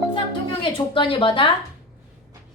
품사통용의 조건이 뭐다?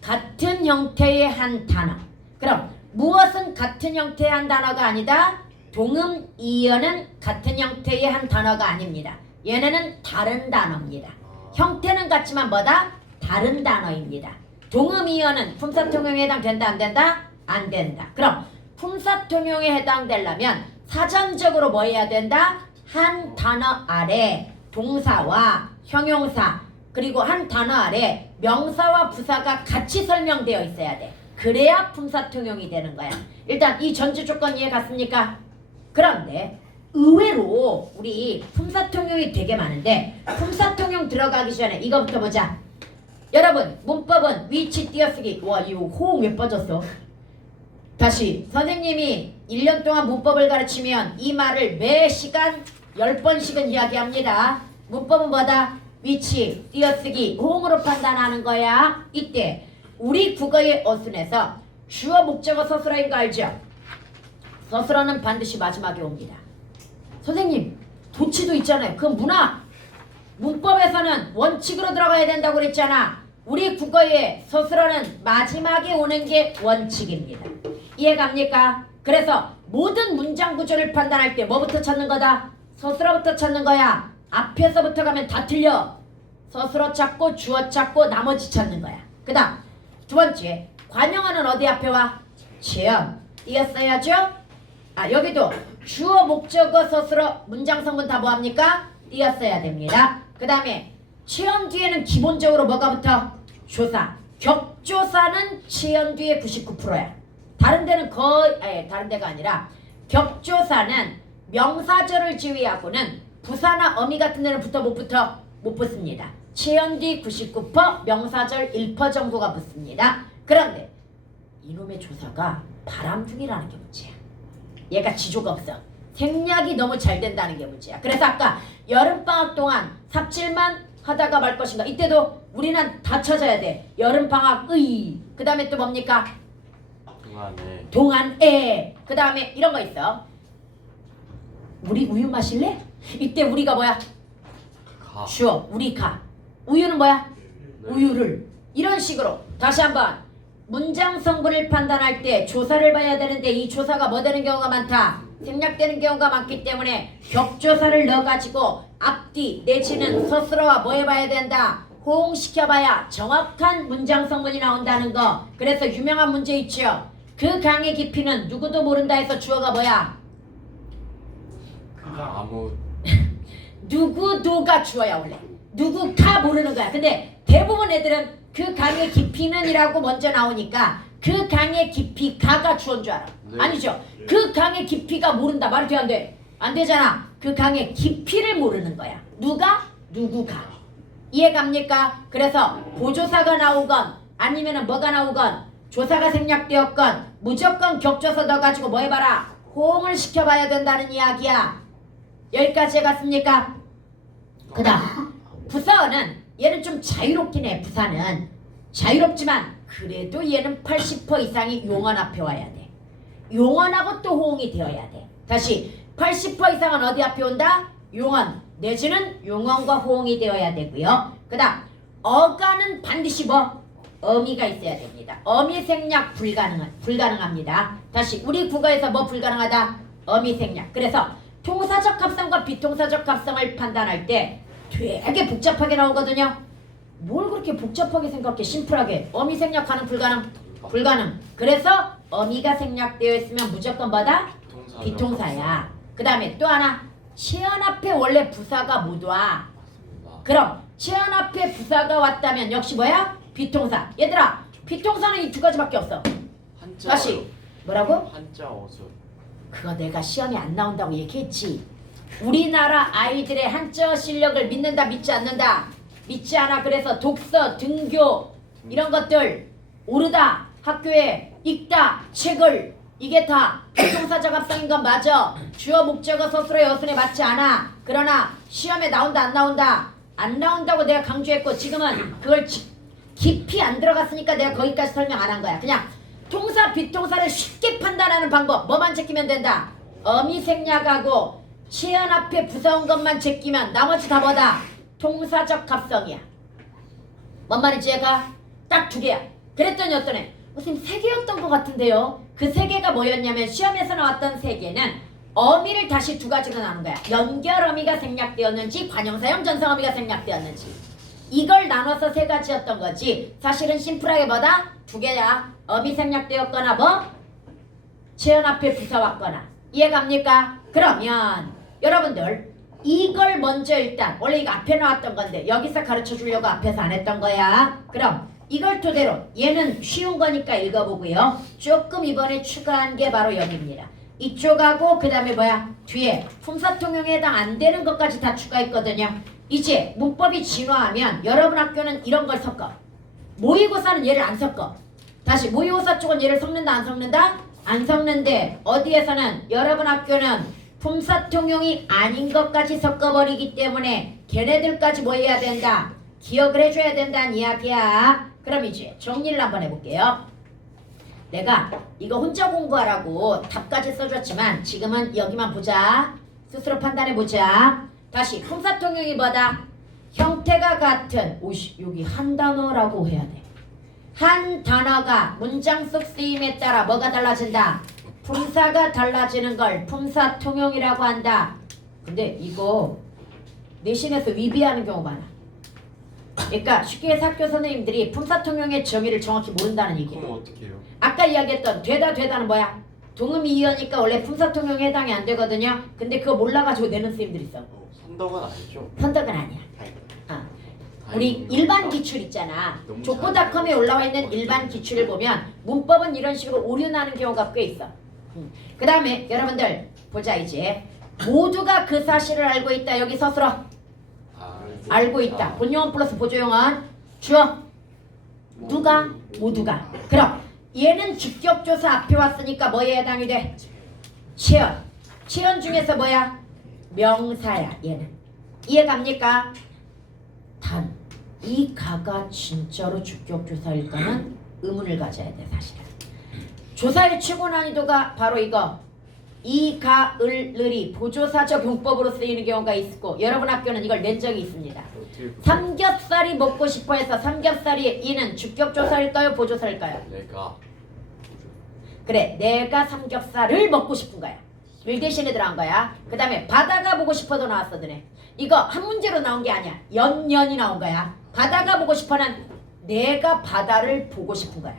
같은 형태의 한 단어. 그럼 무엇은 같은 형태의 한 단어가 아니다? 동음 이어는 같은 형태의 한 단어가 아닙니다. 얘네는 다른 단어입니다. 형태는 같지만 뭐다? 다른 단어입니다. 동음 이어는 품사통용에 해당된다 안 된다? 안 된다. 그럼 품사통용에 해당되려면 사전적으로 뭐 해야 된다? 한 단어 아래 동사와 형용사 그리고 한 단어 아래 명사와 부사가 같이 설명되어 있어야 돼. 그래야 품사통용이 되는 거야. 일단 이 전제 조건 이해 갔습니까? 그런데 의외로 우리 품사통용이 되게 많은데 품사통용 들어가기 전에 이거부터 보자. 여러분 문법은 위치 띄어쓰기. 와 이거 호응 왜 빠졌어? 다시 선생님이 1년 동안 문법을 가르치면 이 말을 매 시간 10번씩은 이야기합니다. 문법은 뭐다? 위치, 띄어쓰기, 호응으로 판단하는 거야. 이때 우리 국어의 어순에서 주어, 목적어, 서술어인 거 알죠? 서술어는 반드시 마지막에 옵니다. 선생님 도치도 있잖아요. 그 문화 문법에서는 원칙으로 들어가야 된다고 그랬잖아. 우리 국어의 서술어는 마지막에 오는 게 원칙입니다. 이해갑니까? 그래서 모든 문장 구조를 판단할 때 뭐부터 찾는 거다? 서술어부터 찾는 거야. 앞에서부터 가면 다 틀려. 서술어 찾고 주어 찾고 나머지 찾는 거야. 그 다음 두 번째 관용어는 어디 앞에 와? 체험 띄었어야죠? 여기도 주어 목적어 서술어 문장 성분 다 뭐합니까? 띄었어야 됩니다. 그 다음에 체험 뒤에는 기본적으로 뭐가 붙어? 조사. 격조사는 체험 뒤에 99%야. 다른 데는 거의 다른 데가 아니라 격조사는 명사절을 제외하고는 부사나 어미 같은 데는 붙어 못 붙어? 못 붙습니다. 체험 뒤 99%, 명사절 1% 정도가 붙습니다. 그런데 이놈의 조사가 바람둥이라는 게 문제야. 얘가 지조가 없어. 생략이 너무 잘 된다는 게 문제야. 그래서 아까 여름방학 동안 삽질만 하다가 말 것인가. 이때도 우리는 다 찾아야 돼. 여름방학의 그 다음에 또 뭡니까? 동안에 그 다음에 이런 거 있어. 우리 우유 마실래? 이때 우리가 뭐야? 주어 우리 가. 우유는 뭐야? 우유를. 이런 식으로 다시 한번 문장 성분을 판단할 때 조사를 봐야 되는데 이 조사가 뭐 되는 경우가 많다. 생략되는 경우가 많기 때문에 격조사를 넣어가지고 앞뒤 내지는 서술어와 뭐 해봐야 된다. 호응시켜봐야 정확한 문장 성분이 나온다는 거. 그래서 유명한 문제 있죠. 그 강의 깊이는 누구도 모른다 해서 주어가 뭐야? 아무 누구도가 주어야 원래. 누구가 모르는 거야. 근데 대부분 애들은 그 강의 깊이는 이라고 먼저 나오니까 그 강의 깊이가가 주어인 줄 알아. 네. 아니죠. 그 강의 깊이가 모른다. 말이 돼 안 돼? 안 되잖아. 그 강의 깊이를 모르는 거야. 누가? 누구가. 이해갑니까? 그래서 보조사가 나오건 아니면은 뭐가 나오건 조사가 생략되었건 무조건 격조사 넣어가지고 뭐 해봐라. 호응을 시켜봐야 된다는 이야기야. 여기까지 해갔습니까? 그 다음 부사어는 얘는 좀 자유롭긴 해. 부사는 자유롭지만 그래도 얘는 80% 이상이 용언 앞에 와야 돼. 용언하고 또 호응이 되어야 돼. 다시 80% 이상은 어디 앞에 온다? 용언 내지는 용언과 호응이 되어야 되고요. 그 다음 어가는 반드시 뭐? 어미가 있어야 됩니다. 어미 생략 불가능합니다. 다시 우리 국어에서 뭐 불가능하다? 어미 생략. 그래서 통사적 합성과 비통사적 합성을 판단할 때 되게 복잡하게 나오거든요. 뭘 그렇게 복잡하게 생각해? 심플하게. 어미 생략하는 불가능. 그래서 어미가 생략되어 있으면 무조건 뭐다? 비통사야. 그 다음에 또 하나 체언 앞에 원래 부사가 못 와. 그럼 체언 앞에 부사가 왔다면 역시 뭐야? 비통사. 얘들아 비통사는 이 두 가지밖에 없어. 다시 뭐라고? 한자 어술. 그거 내가 시험에 안 나온다고 얘기했지. 우리나라 아이들의 한자 실력을 믿는다 믿지 않는다? 믿지 않아. 그래서 독서, 등교 이런 것들 오르다 학교에 읽다 책을 이게 다 비동사적 합성인 건 맞아. 주어 목적어 서술어 여순에 맞지 않아. 그러나 시험에 나온다 안 나온다? 안 나온다고 내가 강조했고 지금은 그걸 깊이 안 들어갔으니까 내가 거기까지 설명 안 한 거야. 그냥 통사 비통사를 쉽게 판단하는 방법 뭐만 지키면 된다. 어미 생략하고 체언 앞에 부사온 것만 제끼면 나머지 다 뭐다? 동사적 합성이야. 뭔 말인지 얘가 딱 두 개야. 그랬더니 어떤 애? 선생님 세 개였던 것 같은데요. 그 세 개가 뭐였냐면 시험에서 나왔던 세 개는 어미를 다시 두 가지로 나눈 거야. 연결 어미가 생략되었는지 관형사형 전성 어미가 생략되었는지. 이걸 나눠서 세 가지였던 거지. 사실은 심플하게 뭐다? 두 개야. 어미 생략되었거나 뭐? 체언 앞에 부사 왔거나. 이해갑니까? 그러면 여러분들 이걸 먼저 일단 원래 이거 앞에 나왔던 건데 여기서 가르쳐 주려고 앞에서 안 했던 거야. 그럼 이걸 토대로 얘는 쉬운 거니까 읽어보고요. 조금 이번에 추가한 게 바로 여기입니다. 이쪽하고 그 다음에 뭐야? 뒤에 품사통용에 해당 안 되는 것까지 다 추가했거든요. 이제 문법이 진화하면 여러분 학교는 이런 걸 섞어. 모의고사는 얘를 안 섞어. 다시 모의고사 쪽은 얘를 섞는다 안 섞는다? 안 섞는데 어디에서는 여러분 학교는 품사통용이 아닌 것까지 섞어버리기 때문에 걔네들까지 뭐 해야 된다? 기억을 해줘야 된다는 이야기야. 그럼 이제 정리를 한번 해볼게요. 내가 이거 혼자 공부하라고 답까지 써줬지만 지금은 여기만 보자. 스스로 판단해보자. 다시 품사통용이 뭐다? 형태가 같은 오씨 여기 한 단어라고 해야 돼. 한 단어가 문장 속 쓰임에 따라 뭐가 달라진다? 품사가 달라지는 걸 품사통용이라고 한다. 근데 이거 내신에서 위비하는 경우 많아. 그러니까 쉽게 해서 학교 선생님들이 품사통용의 정의를 정확히 모른다는 얘기예요. 그럼 어떻게 해요? 아까 이야기했던 되다는 뭐야? 동음이어니까 원래 품사통용에 해당이 안 되거든요. 근데 그거 몰라가지고 내는 선생님들 있어. 선덕은 아니죠? 선덕은 아니야. 우리 일반 기출 있잖아. 족보닷컴에 올라와 있는 일반 기출을 보면 문법은 이런 식으로 오류 나는 경우가 꽤 있어. 그 다음에 여러분들 보자 이제. 모두가 그 사실을 알고 있다. 여기 서술어. 알고 있다. 본용어 플러스 보조용어. 주어. 누가? 모두가. 그럼 얘는 주격조사 앞에 왔으니까 뭐에 해당이 돼? 체언. 체언 중에서 뭐야? 명사야 얘는. 이해갑니까? 단 이 가가 진짜로 주격조사일까는 의문을 가져야 돼 사실은. 조사의 최고 난이도가 바로 이거. 이, 가, 을, 을이 보조사적 용법으로 쓰이는 경우가 있고 여러분 학교는 이걸 낸 적이 있습니다. 삼겹살이 먹고 싶어 해서 삼겹살이 이는 주격조사일까요? 보조사일까요? 내가 그래 내가 삼겹살을 먹고 싶은 거야. 을 대신에 들어간 거야. 그 다음에 바다가 보고 싶어도 나왔거든. 이거 한 문제로 나온 게 아니야. 연연이 나온 거야. 바다가 보고 싶어는 내가 바다를 보고 싶은 거야.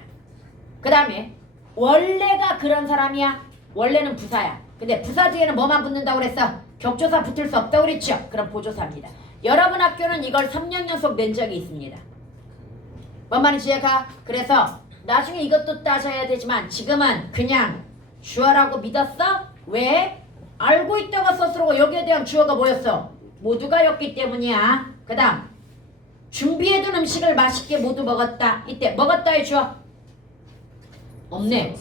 그 다음에 원래가 그런 사람이야. 원래는 부사야. 근데 부사 뒤에는 뭐만 붙는다고 그랬어? 격조사 붙을 수 없다고 그랬죠? 그럼 보조사입니다. 여러분 학교는 이걸 3년 연속 낸 적이 있습니다. 뭔 말인지 이해가? 그래서 나중에 이것도 따져야 되지만 지금은 그냥 주어라고 믿었어? 왜? 알고 있다가 서술하고 여기에 대한 주어가 뭐였어? 모두가였기 때문이야. 그 다음 준비해둔 음식을 맛있게 모두 먹었다. 이때 먹었다의 주어 없네.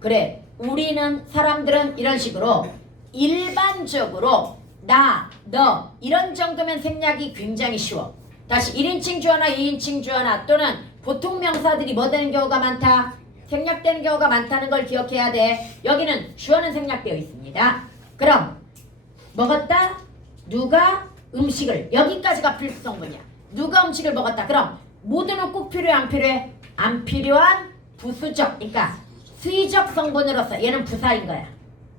그래 우리는 사람들은 이런 식으로 일반적으로 나, 너 이런 정도면 생략이 굉장히 쉬워. 다시 1인칭 주어나 2인칭 주어나 또는 보통 명사들이 뭐 되는 경우가 많다? 생략되는 경우가 많다는 걸 기억해야 돼. 여기는 주어는 생략되어 있습니다. 그럼 먹었다? 누가 음식을 여기까지가 필수성분이야. 누가 음식을 먹었다. 그럼 모두는 꼭 필요해 안 필요해? 안 필요한 부수적 그러니까 수의적 성분으로서 얘는 부사인 거야.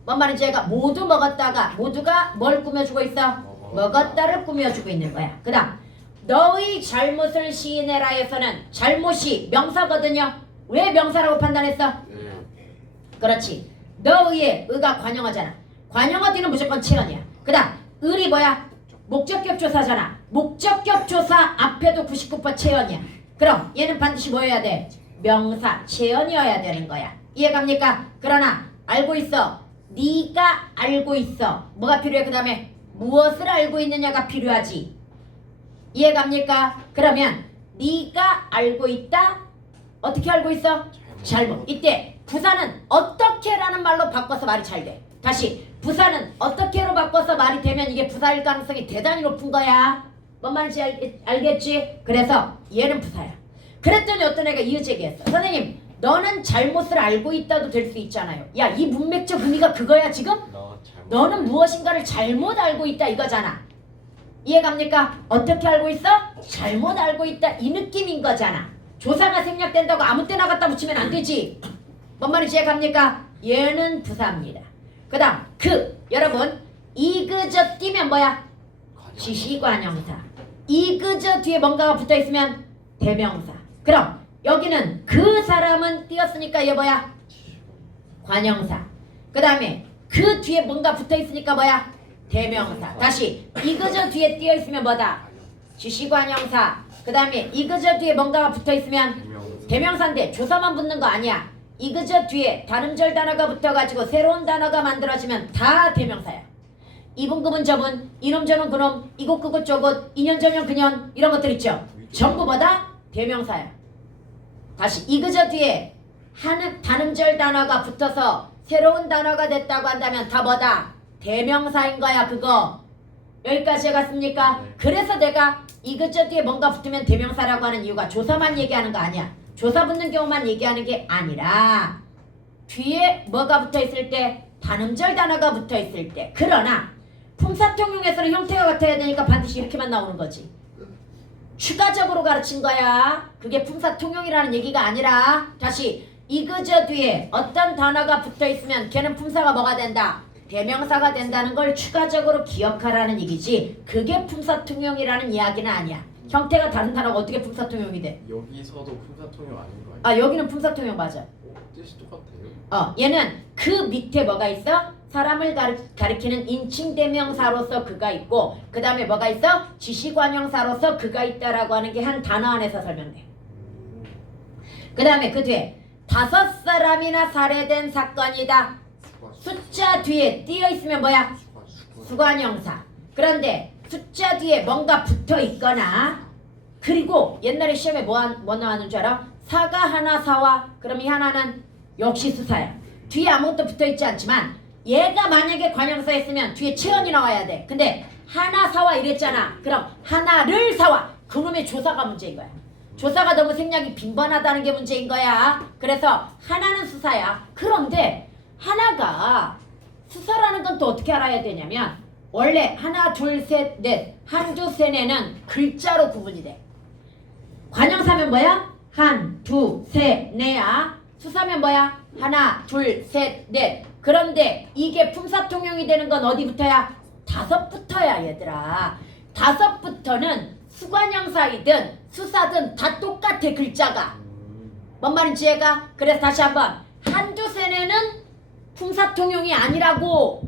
뭔 말인지 얘가 모두 먹었다가 모두가 뭘 꾸며주고 있어? 먹었다를 꾸며주고 있는 거야. 그 다음 너의 잘못을 시인해라에서는 잘못이 명사거든요. 왜 명사라고 판단했어? 그렇지. 너의 의가 관용어잖아. 관용어 뒤는 무조건 체언이야. 그 다음 을이 뭐야? 목적격 조사잖아. 목적격 조사 앞에도 99% 체언이야. 그럼 얘는 반드시 뭐 해야 돼? 명사 체언이어야 되는 거야. 이해갑니까? 그러나 알고 있어. 네가 알고 있어. 뭐가 필요해? 그 다음에 무엇을 알고 있느냐가 필요하지. 이해갑니까? 그러면 네가 알고 있다. 어떻게 알고 있어? 잘못. 이때 부사는 어떻게라는 말로 바꿔서 말이 잘 돼. 다시 부사는 어떻게로 바꿔서 말이 되면 이게 부사일 가능성이 대단히 높은 거야. 뭔 말인지 알겠지? 그래서 얘는 부사야. 그랬더니 어떤 애가 이의제기했어. 선생님 너는 잘못을 알고 있다도 될 수 있잖아요. 야 이 문맥적 의미가 그거야 지금? 너는 무엇인가를 잘못 알고 있다 이거잖아. 이해갑니까? 어떻게 알고 있어? 잘못 알고 있다 이 느낌인 거잖아. 조사가 생략된다고 아무 때나 갖다 붙이면 안 되지. 뭔 말인지 이해갑니까? 얘는 부사입니다. 그 다음 여러분 이그저 띄면 뭐야? 지시관형사. 이그저 뒤에 뭔가가 붙어있으면 대명사. 그럼 여기는 그 사람은 띄었으니까 얘 뭐야? 관형사. 그 다음에 그 뒤에 뭔가 붙어있으니까 뭐야? 대명사. 다시 이그저 뒤에 띄어있으면 뭐다? 지시관형사. 그 다음에 이그저 뒤에 뭔가가 붙어있으면 대명사인데 조사만 붙는 거 아니야. 이그저 뒤에 단음절 단어가 붙어가지고 새로운 단어가 만들어지면 다 대명사야. 이분 그분 저분 이놈 저놈 그놈 이곳 그곳 저곳 이년 저년 그년 이런 것들 있죠. 전부 뭐다? 대명사야. 다시 이그저 뒤에 단음절 단어가 붙어서 새로운 단어가 됐다고 한다면 다 뭐다? 대명사인 거야 그거. 여기까지 해갔습니까? 그래서 내가 이그저 뒤에 뭔가 붙으면 대명사라고 하는 이유가 조사만 얘기하는 거 아니야. 조사 붙는 경우만 얘기하는 게 아니라 뒤에 뭐가 붙어있을 때 단음절 단어가 붙어있을 때. 그러나 품사통용에서는 형태가 같아야 되니까 반드시 이렇게만 나오는 거지. 추가적으로 가르친 거야. 그게 품사통용이라는 얘기가 아니라 다시 이그저 뒤에 어떤 단어가 붙어있으면 걔는 품사가 뭐가 된다? 대명사가 된다는 걸 추가적으로 기억하라는 얘기지. 그게 품사통용이라는 이야기는 아니야. 형태가 다른 단어가 어떻게 품사통용이 돼? 여기서도 품사통용 아닌 거예요? 아 여기는 품사통용 맞아. 뜻이 똑같아요. 얘는 그 밑에 뭐가 있어? 사람을 가리키는 인칭대명사로서 그가 있고 그 다음에 뭐가 있어? 지시관형사로서 그가 있다라고 하는 게 한 단어 안에서 설명돼. 그 다음에 그 뒤에 5사람이나 살해된 사건이다. 숫자 뒤에 띄어 있으면 뭐야? 수관형사. 그런데 숫자 뒤에 뭔가 붙어 있거나 그리고 옛날에 시험에 뭐 나왔는 줄 알아? 사가 하나 사와. 그럼 이 하나는 역시 수사야. 뒤에 아무것도 붙어 있지 않지만 얘가 만약에 관형사였으면 뒤에 체언이 나와야 돼. 근데 하나 사와 이랬잖아. 그럼 하나를 사와. 그놈의 조사가 문제인 거야. 조사가 너무 생략이 빈번하다는 게 문제인 거야. 그래서 하나는 수사야. 그런데 하나가 수사라는 건 또 어떻게 알아야 되냐면 원래 하나 둘 셋 넷 한두 세네는 글자로 구분이 돼. 관형사면 뭐야? 한, 두, 세, 네야. 수사면 뭐야? 하나, 둘, 셋, 넷. 그런데 이게 품사통용이 되는 건 어디부터야? 5부터야 얘들아. 5부터는 수관형사이든 수사든 다 똑같아 글자가. 뭔 말인지 얘가? 그래서 다시 한번 한두 세네는 품사통용이 아니라고.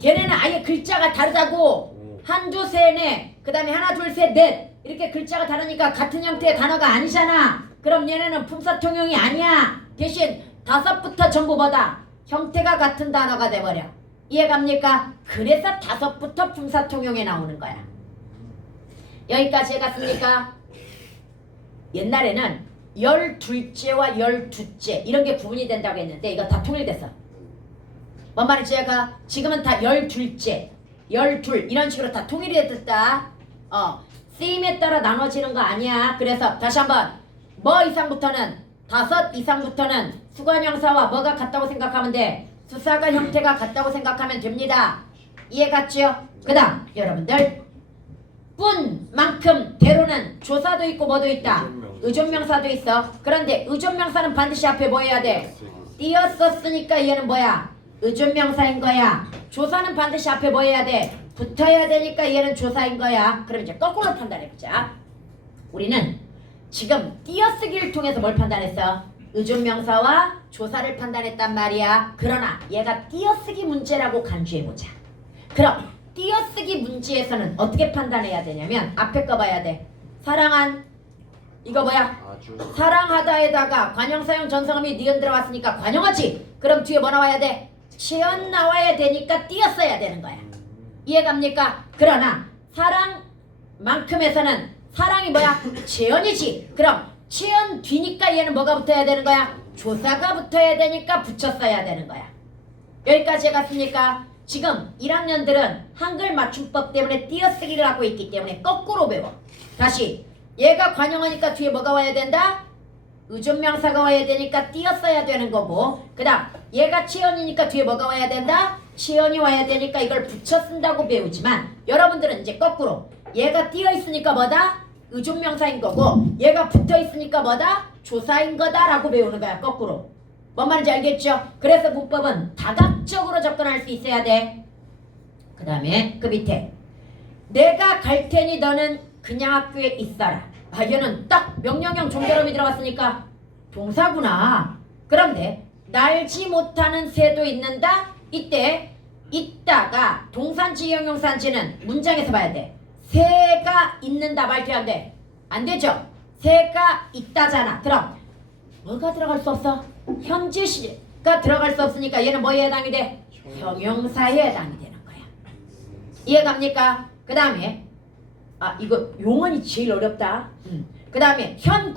걔네는 아예 글자가 다르다고. 한두 세네 그 다음에 하나 둘 셋 넷 이렇게 글자가 다르니까 같은 형태의 단어가 아니잖아. 그럼 얘네는 품사통용이 아니야. 대신 5부터 전부 뭐다? 형태가 같은 단어가 돼버려. 이해갑니까? 그래서 5부터 품사통용에 나오는 거야. 여기까지 해갔습니까? 옛날에는 12째와 12째 이런 게 구분이 된다고 했는데 이거 다 통일됐어. 뭔 말인지 얘가 지금은 다 12째 12 이런 식으로 다 통일이 됐다. 쓰임에 따라 나눠지는 거 아니야. 그래서 다시 한번 뭐 이상부터는 5 이상부터는 수관형사와 뭐가 같다고 생각하면 돼? 수사가 형태가 같다고 생각하면 됩니다. 이해 갔죠? 그 다음 여러분들 뿐 만큼 대로는 조사도 있고 뭐도 있다. 의존명사도 있어. 그런데 의존명사는 반드시 앞에 뭐 해야 돼? 띄었었으니까 얘는 뭐야? 의존명사인 거야. 조사는 반드시 앞에 뭐 해야 돼? 붙어야 되니까 얘는 조사인 거야. 그럼 이제 거꾸로 판단해보자. 우리는 지금 띄어쓰기를 통해서 뭘 판단했어? 의존명사와 조사를 판단했단 말이야. 그러나 얘가 띄어쓰기 문제라고 간주해보자. 그럼 띄어쓰기 문제에서는 어떻게 판단해야 되냐면 앞에 거 봐야 돼. 사랑한 이거 뭐야? 사랑하다에다가 관형사용 전성음이 니은 들어갔으니까 관형어지. 그럼 뒤에 뭐 나와야 돼? 체언 나와야 되니까 띄었어야 되는 거야. 이해갑니까? 그러나 사랑만큼에서는 사랑이 뭐야? 체언이지. 그럼 체언 뒤니까 얘는 뭐가 붙어야 되는 거야? 조사가 붙어야 되니까 붙였어야 되는 거야. 여기까지 해갔습니까? 지금 1학년들은 한글 맞춤법 때문에 띄어쓰기를 하고 있기 때문에 거꾸로 배워. 다시 얘가 관형어니까 뒤에 뭐가 와야 된다? 의존명사가 와야 되니까 띄었어야 되는 거고 그 다음 얘가 체언이니까 뒤에 뭐가 와야 된다? 치연이 와야 되니까 이걸 붙여 쓴다고 배우지만 여러분들은 이제 거꾸로 얘가 띄어 있으니까 뭐다? 의존명사인 거고 얘가 붙어 있으니까 뭐다? 조사인 거다라고 배우는 거야. 거꾸로. 뭔 말인지 알겠죠? 그래서 문법은 다각적으로 접근할 수 있어야 돼. 그 다음에 그 밑에 내가 갈 테니 너는 그냥 학교에 있어라. 아, 얘는 딱 명령형 종결음이 들어갔으니까 동사구나. 그런데 날지 못하는 새도 있는다. 이때 있다가 동산지 형용사인지는 문장에서 봐야 돼. 새가 있는다 말도 안 돼. 안 되죠? 새가 있다잖아. 그럼 뭐가 들어갈 수 없어? 현재시가 들어갈 수 없으니까 얘는 뭐에 해당이 돼? 형용사에 해당이 되는 거야. 이해갑니까? 그 다음에 이거 용언이 제일 어렵다. 그 다음에 현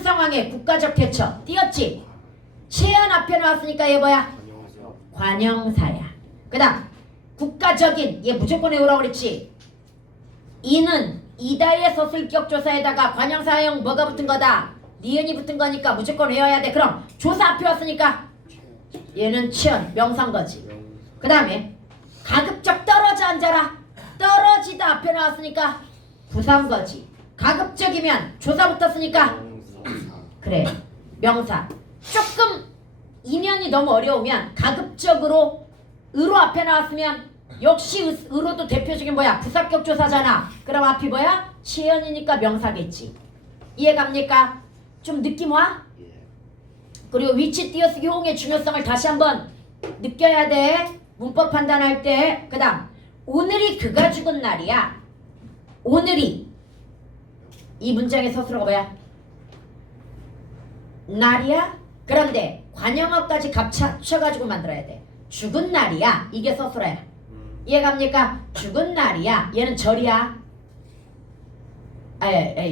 상황의 국가적 대처 띄었지? 체현 앞에 나왔으니까 얘 뭐야? 관형사야. 그 다음 국가적인 얘 무조건 외우라고 그랬지. 이는 이다의 서술격 조사에다가 관형사형 뭐가 붙은 거다? 니은이 붙은 거니까 무조건 외워야 돼. 그럼 조사 앞에 왔으니까 얘는 치연 명사인 거지. 그 다음에 가급적 떨어져 앉아라. 떨어지다 앞에 나왔으니까 부사인 거지. 가급적이면 조사 붙었으니까 그래 명사. 조금 이면이 너무 어려우면 가급적으로 의로 앞에 나왔으면 역시 의로도 대표적인 뭐야? 부사격 조사잖아. 그럼 앞이 뭐야? 치연이니까 명사겠지. 이해갑니까? 좀 느낌 와? 그리고 위치 띄어쓰기 호응의 중요성을 다시 한번 느껴야 돼. 문법 판단할 때. 그 다음 오늘이 그가 죽은 날이야. 오늘이 이 문장의 서술어가 뭐야? 날이야? 그런데 관형어까지 합쳐가지고 만들어야 돼. 죽은 날이야. 이게 서술어야. 이해갑니까? 죽은 날이야. 얘는 절이야.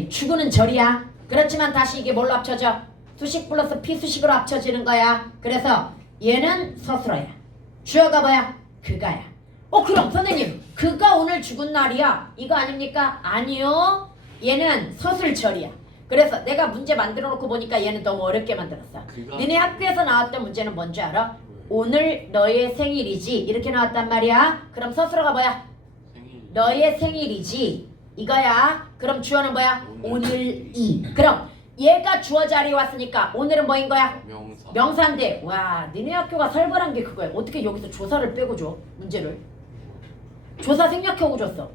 죽은은 절이야. 그렇지만 다시 이게 뭘로 합쳐져? 수식 플러스 피수식으로 합쳐지는 거야. 그래서 얘는 서술어야. 주어가 뭐야? 그가야. 그럼 선생님 그가 오늘 죽은 날이야. 이거 아닙니까? 아니요. 얘는 서술절이야. 그래서 내가 문제 만들어 놓고 보니까 얘는 너무 어렵게 만들었어. 니네 학교에서 나왔던 문제는 뭔지 알아? 오늘 너의 생일이지. 이렇게 나왔단 말이야. 그럼 서술어가 뭐야? 너의 생일이지. 이거야. 그럼 주어는 뭐야? 오늘이. 그럼 얘가 주어 자리에 왔으니까 오늘은 뭐인 거야? 명사인데 와 니네 학교가 살벌한 게 그거야. 어떻게 여기서 조사를 빼고 줘? 문제를. 조사 생략하고 줬어.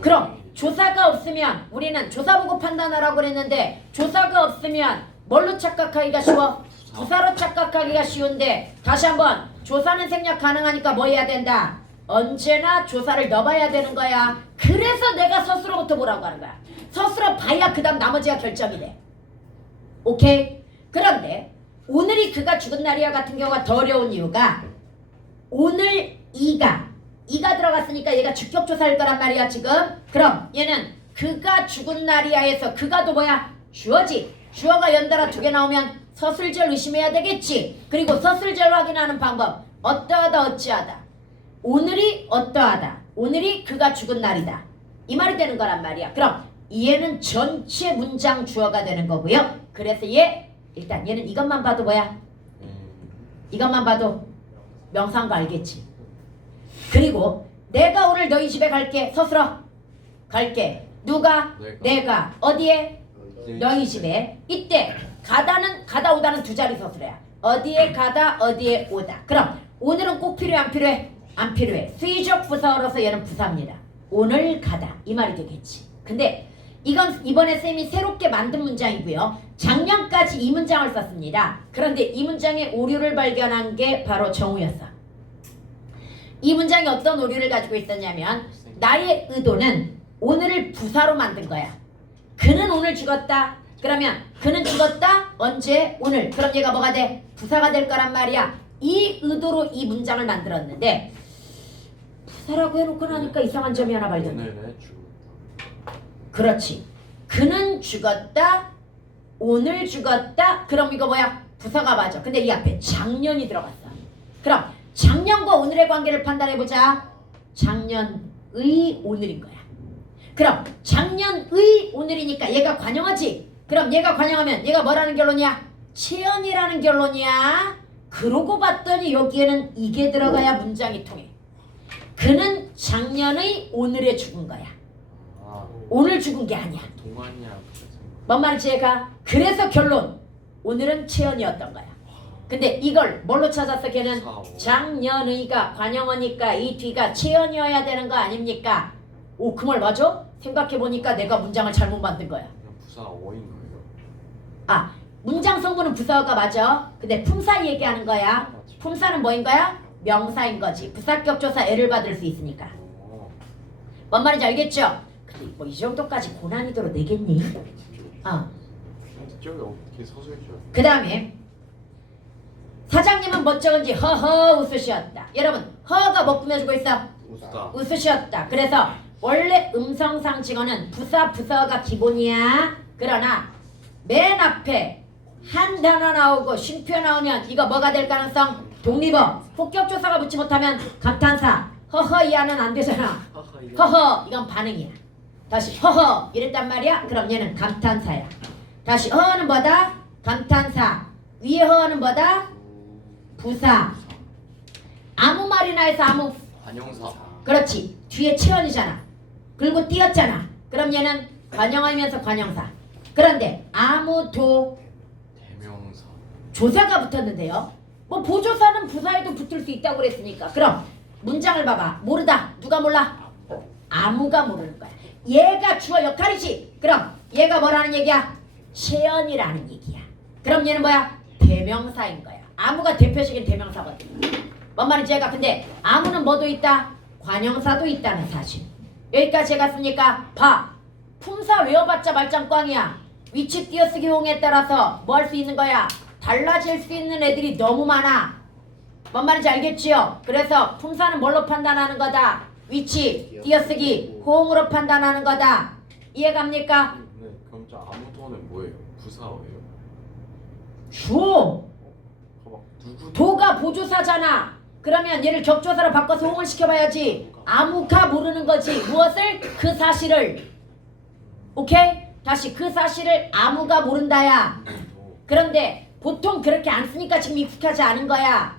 그럼 조사가 없으면 우리는 조사 보고 판단하라고 그랬는데 조사가 없으면 뭘로 착각하기가 쉬워? 부사로 착각하기가 쉬운데 다시 한번 조사는 생략 가능하니까 뭐 해야 된다? 언제나 조사를 넣어봐야 되는 거야. 그래서 내가 서술어부터 보라고 하는 거야. 서술어 봐야 그 다음 나머지가 결정이 돼. 오케이? 그런데 오늘이 그가 죽은 날이야 같은 경우가 더 어려운 이유가 오늘 이가 들어갔으니까 얘가 주격조사일 거란 말이야 지금. 그럼 얘는 그가 죽은 날이야에서 그가도 뭐야? 주어지. 주어가 연달아 두 개 나오면 서술절 의심해야 되겠지. 그리고 서술절 확인하는 방법 어떠하다 어찌하다. 오늘이 어떠하다. 오늘이 그가 죽은 날이다. 이 말이 되는 거란 말이야. 그럼 얘는 전체 문장 주어가 되는 거고요. 그래서 일단 얘는 이것만 봐도 뭐야? 이것만 봐도 명사인 거 알겠지. 그리고 내가 오늘 너희 집에 갈게. 서술어 갈게. 누가? 내가. 어디에? 너희 집에. 이때 가다는 가다 오다는 두 자리 서술어야. 어디에 가다 어디에 오다. 그럼 오늘은 꼭 필요해 안 필요해? 안 필요해. 수의적 부사어로서 얘는 부사입니다. 오늘 가다 이 말이 되겠지. 근데 이건 이번에 쌤이 새롭게 만든 문장이고요. 작년까지 이 문장을 썼습니다. 그런데 이 문장에 오류를 발견한 게 바로 정우였어. 이 문장이 어떤 오류를 가지고 있었냐면 나의 의도는 오늘을 부사로 만든 거야. 그는 오늘 죽었다. 그러면 그는 죽었다. 언제? 오늘. 그럼 얘가 뭐가 돼? 부사가 될 거란 말이야. 이 의도로 이 문장을 만들었는데 부사라고 해놓고 나니까 이상한 점이 하나 발견돼. 그렇지. 그는 죽었다. 오늘 죽었다. 그럼 이거 뭐야? 부사가 맞아. 근데 이 앞에 작년이 들어갔어. 그럼 작년과 오늘의 관계를 판단해보자. 작년의 오늘인 거야. 그럼 작년의 오늘이니까 얘가 관형하지. 그럼 얘가 관형하면 얘가 뭐라는 결론이야? 체연이라는 결론이야. 그러고 봤더니 여기에는 이게 들어가야 문장이 통해. 그는 작년의 오늘에 죽은 거야. 아, 오늘 죽은 게 아니야. 동안이야. 그래서. 뭔 말인지 얘가? 그래서 결론 오늘은 채연이었던 거야. 근데 이걸 뭘로 찾았어? 걔는 부사어. 작년의가 관영어니까 이 뒤가 채연이어야 되는 거 아닙니까? 오, 그 말 맞아? 생각해보니까 내가 문장을 잘못 만든 거야. 그냥 부사어인 거예요. 아, 문장 성분은 부사어가 맞아. 근데 품사 얘기하는 거야. 품사는 뭐인 거야? 명사인 거지. 부사격조사 애를 받을 수 있으니까. 뭔 말인지 알겠죠? 근데 뭐 이 정도까지 고난이도로 내겠니? 근데 저기 어떻게 서술줘요? 그 다음에 사장님은 뭐 적은지 허허 웃으셨다. 여러분 허가 뭐 꾸며주고 있어? 웃다. 웃으셨다. 그래서 원래 음성상 직어는 부사어가 기본이야. 그러나 맨 앞에 한 단어 나오고 쉼표 나오면 이거 뭐가 될 가능성? 독립어. 폭격조사가 붙지 못하면 감탄사. 허허 이하는 안 되잖아. 허허 이건 반응이야. 다시 허허 이랬단 말이야. 그럼 얘는 감탄사야. 다시 허허는 뭐다? 감탄사. 위에 허허는 뭐다? 부사. 아무 말이나 해서 아무. 관용사. 그렇지. 뒤에 채원이잖아. 그리고 띄었잖아. 그럼 얘는 관영하면서 관영사. 그런데 아무도 대명사. 조사가 붙었는데요. 뭐 보조사는 부사에도 붙을 수 있다고 그랬으니까. 그럼 문장을 봐봐. 모르다. 누가 몰라? 아무가 모르는 거야. 얘가 주어 역할이지. 그럼 얘가 뭐라는 얘기야? 채연이라는 얘기야. 그럼 얘는 뭐야? 대명사인 거야. 아무가 대표적인 대명사거든. 뭔 말인지 얘가 근데 아무는 뭐도 있다? 관형사도 있다는 사실. 여기까지 제가 쓰니까 봐. 품사 외워봤자 말짱 꽝이야. 위치 띄어쓰기 호응에 따라서 뭐 할 수 있는 거야? 달라질 수 있는 애들이 너무 많아. 뭔 말인지 알겠지요? 그래서 품사는 뭘로 판단하는 거다? 위치, 띄어쓰기, 호응으로 판단하는 거다. 이해갑니까? 네, 그럼 저 아무도는 뭐예요? 부사어예요? 주어. 막 누구? 도가 보조사잖아. 그러면 얘를 격조사로 바꿔서 호응을 시켜봐야지. 아무가 모르는 거지. 무엇을? 그 사실을. 오케이? 다시 그 사실을 아무가 모른다야. 그런데 보통 그렇게 안 쓰니까 지금 익숙하지 않은 거야.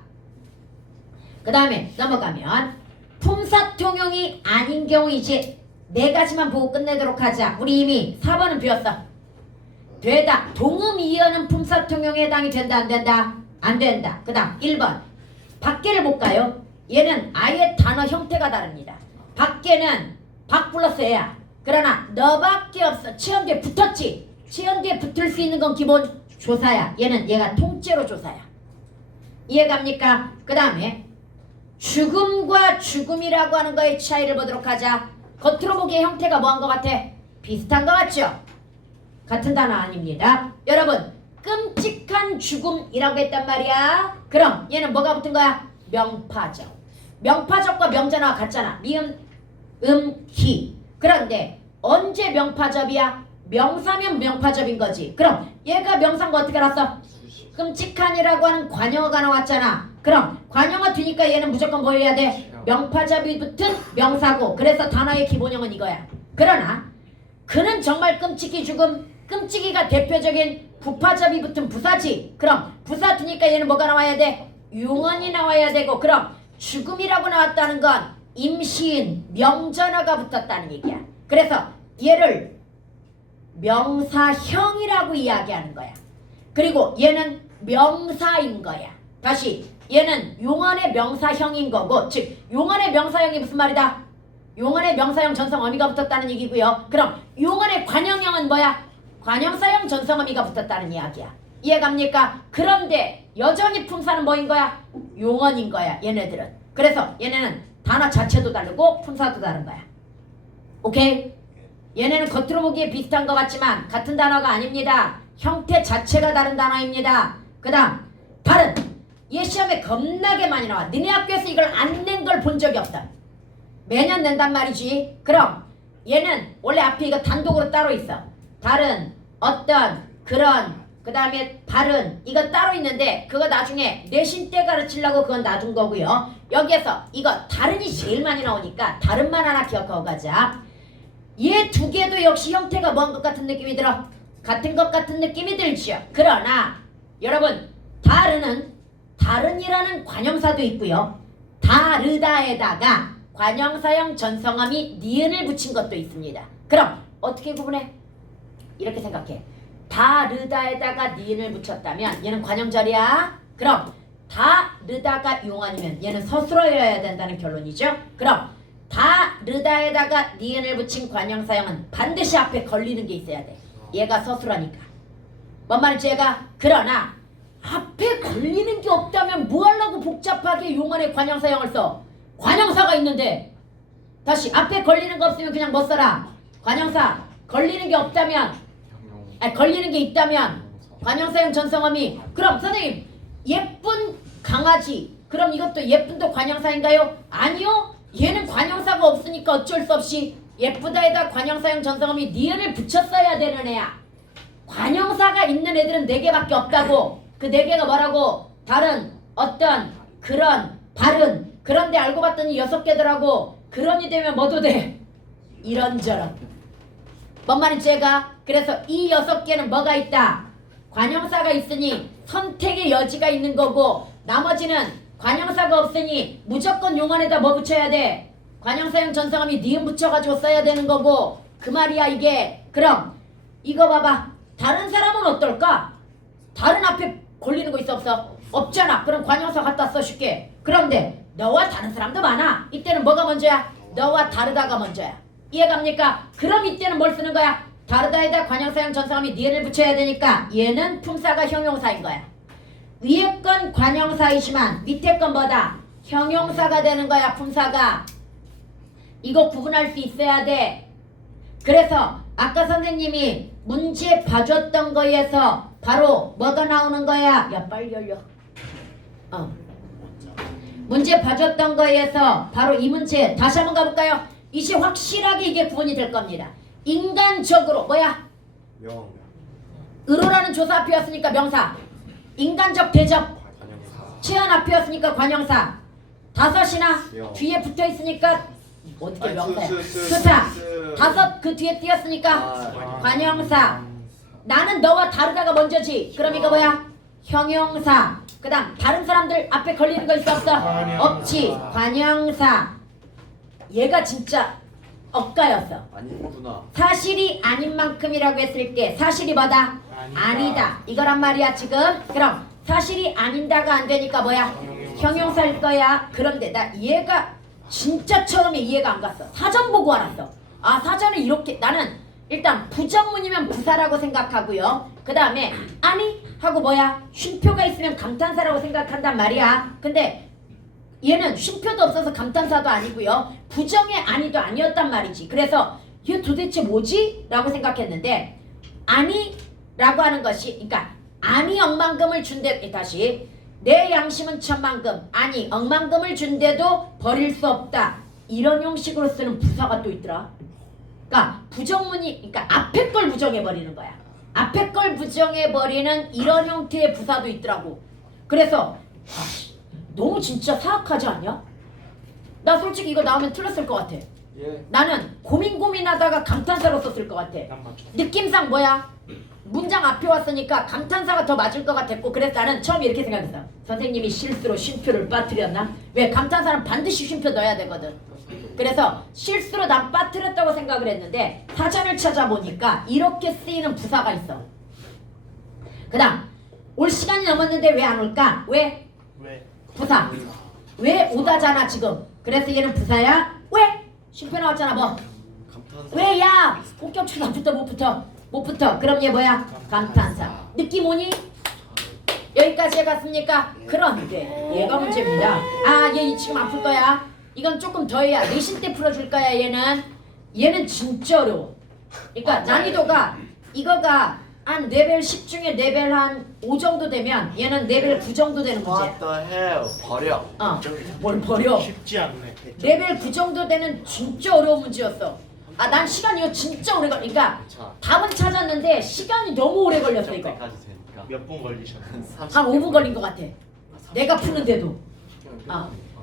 그 다음에 넘어가면 품사통용이 아닌 경우 이제 네 가지만 보고 끝내도록 하자. 우리 이미 4번은 비웠어. 되다. 동음이어는 품사통용에 해당이 된다 안 된다? 안 된다. 그 다음 1번 밖에를 볼까요? 얘는 아예 단어 형태가 다릅니다. 밖에는 박 플러스 애야. 그러나 너밖에 없어. 치연 뒤에 붙었지. 치연 뒤에 붙을 수 있는 건 기본 조사야. 얘가 통째로 조사야. 이해갑니까? 그 다음에 죽음과 죽음이라고 하는 거의 차이를 보도록 하자. 겉으로 보기에 형태가 뭐한 것 같아? 비슷한 것 같죠? 같은 단어 아닙니다. 여러분 끔찍한 죽음이라고 했단 말이야. 그럼 얘는 뭐가 붙은 거야? 명파적. 명파적과 명자나와 같잖아. 미음, 히. 그런데 언제 명파접이야? 명사면 명파접인 거지. 그럼 얘가 명사인 거 어떻게 알았어? 끔찍한이라고 하는 관형어가 나왔잖아. 그럼 관형어 뒤니까 얘는 무조건 뭐 해야 돼? 명파접이 붙은 명사고. 그래서 단어의 기본형은 이거야. 그러나 그는 정말 끔찍이 죽음. 끔찍이가 대표적인 부파접이 붙은 부사지. 그럼 부사 두니까 얘는 뭐가 나와야 돼? 용언이 나와야 되고. 그럼 죽음이라고 나왔다는 건 임시인 명전어가 붙었다는 얘기야. 그래서 얘를 명사형이라고 이야기하는 거야. 그리고 얘는 명사인 거야. 다시 얘는 용언의 명사형인 거고, 즉 용언의 명사형이 무슨 말이다? 용언의 명사형 전성 어미가 붙었다는 얘기고요. 그럼 용언의 관형형은 뭐야? 관형사형 전성 어미가 붙었다는 이야기야. 이해갑니까? 그런데 여전히 품사는 뭐인 거야? 용언인 거야. 얘네들은. 그래서 얘네는 단어 자체도 다르고 품사도 다른 거야. 오케이? 얘네는 겉으로 보기에 비슷한 것 같지만 같은 단어가 아닙니다. 형태 자체가 다른 단어입니다. 그 다음 다른. 얘 시험에 겁나게 많이 나와. 너네 학교에서 이걸 안 낸 걸 본 적이 없다. 매년 낸단 말이지. 그럼 얘는 원래 앞에 이거 단독으로 따로 있어. 다른, 어떤, 그런, 그 다음에 다른, 이거 따로 있는데 그거 나중에 내신 때 가르치려고 그건 놔둔 거고요. 여기에서 이거 다른이 제일 많이 나오니까 다른만 하나 기억하고 가자. 얘 두 개도 역시 형태가 뭔 것 같은 느낌이 들어? 같은 것 같은 느낌이 들죠. 그러나 여러분 다른은 다른이라는 관형사도 있고요. 다르다에다가 관형사형 전성함이 니은을 붙인 것도 있습니다. 그럼 어떻게 구분해? 이렇게 생각해. 다르다에다가 니은을 붙였다면 얘는 관형절이야. 그럼 다르다가 용언이면 얘는 서술어여야 된다는 결론이죠. 그럼 다르다에다가 니은을 붙인 관형사형은 반드시 앞에 걸리는 게 있어야 돼. 얘가 서술어니까. 뭔 말인지 얘가. 그러나 앞에 걸리는 게 없다면 뭐 하려고 복잡하게 용언의 관형사형을 써? 관형사가 있는데. 다시 앞에 걸리는 거 없으면 그냥 뭐 써라? 관형사. 걸리는 게 없다면, 형용 아니 걸리는 게 있다면 관형사형 전성함이. 그럼 선생님 예쁜 강아지, 그럼 이것도 예쁜도 관형사인가요? 아니요. 얘는 관형사가 없으니까 어쩔 수 없이 예쁘다에다 관형사형 전성함이 니은을 붙였어야 되는 애야. 관형사가 있는 애들은 4개밖에 없다고. 그 4개가 뭐라고? 다른 어떤 그런 바른. 그런데 알고 봤더니 6개더라고. 그런이 되면 뭐도 돼? 이런저런. 뭔 말인지 얘가. 그래서 이 6개는 뭐가 있다? 관형사가 있으니 선택의 여지가 있는 거고, 나머지는 관형사가 없으니 무조건 용언에다 뭐 붙여야 돼? 관형사형 전성함이 니은 붙여가지고 써야 되는 거고. 그 말이야 이게. 그럼 이거 봐봐. 다른 사람은 어떨까? 다른 앞에 걸리는 거 있어 없어? 없잖아. 그럼 관형사 갖다 써줄게. 그런데 너와 다른 사람도 많아. 이때는 뭐가 먼저야? 너와 다르다가 먼저야. 이해갑니까? 그럼 이때는 뭘 쓰는 거야? 다르다에다 관형사형 전성함이 니은을 붙여야 되니까 얘는 품사가 형용사인 거야. 위에 건 관형사이지만 밑에 건 뭐다? 형용사가 되는 거야. 품사가. 이거 구분할 수 있어야 돼. 그래서 아까 선생님이 문제 봐줬던 거에서 바로 뭐가 나오는 거야? 야 빨리 열려. 문제 봐줬던 거에서 바로 이 문제 다시 한번 가볼까요? 이제 확실하게 이게 구분이 될 겁니다. 인간적으로 뭐야? 명 으로라는 조사 앞이었으니까 명사. 인간적 대접 관형사 체한 앞이었으니까 관형사. 5이나 명. 뒤에 붙어있으니까 어떻게 아니, 명사야? 수. 수사. 5 그 뒤에 띄었으니까 관형사. 나는 너와 다르다가 먼저지. 그럼 이거 뭐야? 형용사. 그 다음 다른 사람들 앞에 걸리는 거 있어 없어? 없지. 관형사. 얘가 진짜 억가였어. 아니구나. 사실이 아닌 만큼이라고 했을 때 사실이 뭐다? 아니다. 이거란 말이야 지금. 그럼 사실이 아닌다가 안 되니까 뭐야? 형용사일 거야. 그런데 나 얘가 진짜 처음에 이해가 안 갔어. 사전 보고 알았어. 아 사전에 이렇게. 나는 일단 부정문이면 부사라고 생각하고요. 그 다음에 아니 하고 뭐야? 쉼표가 있으면 감탄사라고 생각한단 말이야. 근데 얘는 쉼표도 없어서 감탄사도 아니고요. 부정의 아니도 아니었단 말이지. 그래서 이게 도대체 뭐지? 라고 생각했는데 아니라고 하는 것이, 그러니까 아니 억만금을 준대. 다시 내 양심은 천만금. 아니 억만금을 준대도 버릴 수 없다. 이런 형식으로 쓰는 부사가 또 있더라. 그러니까 부정문이, 그러니까 앞에 걸 부정해버리는 거야. 앞에 걸 부정해버리는 이런 형태의 부사도 있더라고. 그래서 너무 진짜 사악하지 않냐? 나 솔직히 이거 나오면 틀렸을 것 같아. 예. 나는 고민하다가 감탄사로 썼을 것 같아. 느낌상 뭐야? 문장 앞에 왔으니까 감탄사가 더 맞을 것 같았고, 그래서 나는 처음에 이렇게 생각했어. 선생님이 실수로 쉼표를 빠뜨렸나? 왜? 감탄사는 반드시 쉼표 넣어야 되거든. 그래서 실수로 난 빠뜨렸다고 생각을 했는데 사전을 찾아보니까 이렇게 쓰이는 부사가 있어. 그 다음 올 시간이 넘었는데 왜 안 올까? 왜? 부사. 왜 오다잖아 지금. 그래서 얘는 부사야. 왜? 쉼표 나왔잖아. 뭐? 감탄사 왜야? 본격적으로 안 붙어. 못 붙어. 그럼 얘 뭐야? 감탄사. 느낌 오니? 여기까지 해갔습니까? 그런데 얘가 문제입니다. 아, 얘 지금 안 풀 거야. 이건 조금 더 해야. 내신 때 풀어줄 거야. 얘는 진짜 어려워. 그러니까 난이도가 이거가 한 레벨 10 중에 레벨 한 5 정도 되면 얘는 레벨 9 정도 되는 문제야. What the hell 버려. 뭘 버려? 쉽지 않네. 레벨 9 정도 되는 진짜 어려운 문제였어. 아, 난 시간 이거 진짜 오래 걸리니까 답은 찾았는데 시간이 너무 오래 걸렸어 이거. 때까지 되니까 몇 분 걸리셨나요? 한 5분 걸린 것 같아. 내가 푸는데도.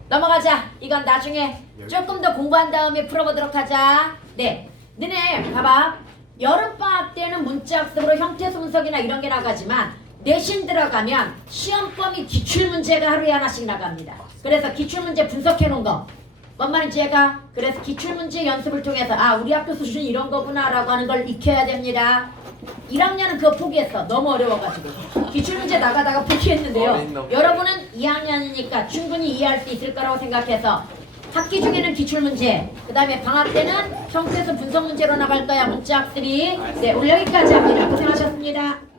넘어가자. 이건 나중에 조금 더 공부한 다음에 풀어보도록 하자. 네, 너네 봐봐. 여름방학 때는 문자학습으로 형태소 분석이나 이런 게 나가지만 내신 들어가면 시험 범위 기출문제가 하루에 하나씩 나갑니다. 그래서 기출문제 분석해 놓은 거. 뭔 말인지 제가 그래서 기출문제 연습을 통해서 아 우리 학교 수준이 이런 거구나 라고 하는 걸 익혀야 됩니다. 1학년은 그거 포기했어. 너무 어려워가지고 기출문제 나가다가 포기했는데요. 여러분은 2학년이니까 충분히 이해할 수 있을 거라고 생각해서 학기 중에는 기출문제, 그 다음에 방학 때는 형태수 분석문제로 나갈 거야. 문자 학습이. 네, 오늘 여기까지 합니다. 고생하셨습니다.